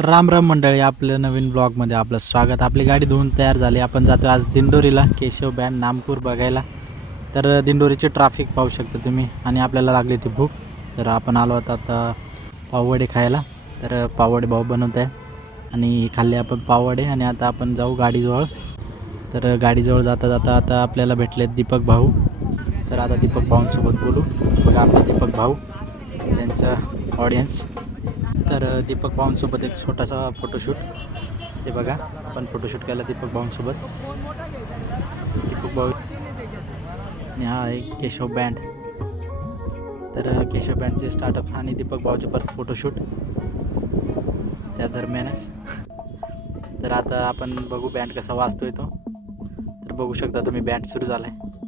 राम राम मंडळी, आपलं नवीन ब्लॉगमध्ये आपलं स्वागत. आपली गाडी धुवून तयार झाली. आपण जातो आज दिंडोरीला, केशव बँड नामपूर बघायला. तर दिंडोरीची ट्रॅफिक पाहू शकता तुम्ही. आणि आपल्याला लागली ती भूक, तर आपण आलो होतो आता पाववडे खायला. तर पाववडे भाऊ बनवत आहे आणि खाल्ले आपण पाववडे. आणि आता आपण जाऊ गाडीजवळ. तर गाडीजवळ जाता जाता आता आपल्याला भेटले दीपक भाऊ. तर आता दीपक भाऊंसोबत बोलू. बघा आपला दीपक भाऊ, त्यांचा ऑडियन्स. तर दीपक भाऊंसोबत एक छोटासा फोटोशूट. ते बघा, आपण फोटोशूट केला दीपक भाऊंसोबत. दीपक भाऊ आणि हा एक केशव बँड. तर केशव बँडचे स्टार्टअप आणि दीपक भाऊचे परत फोटोशूट त्या दरम्यानच. तर आता आपण बघू बँड कसा वाजतोय तो. तर बघू शकता तुम्ही, बँड सुरू झाला आहे.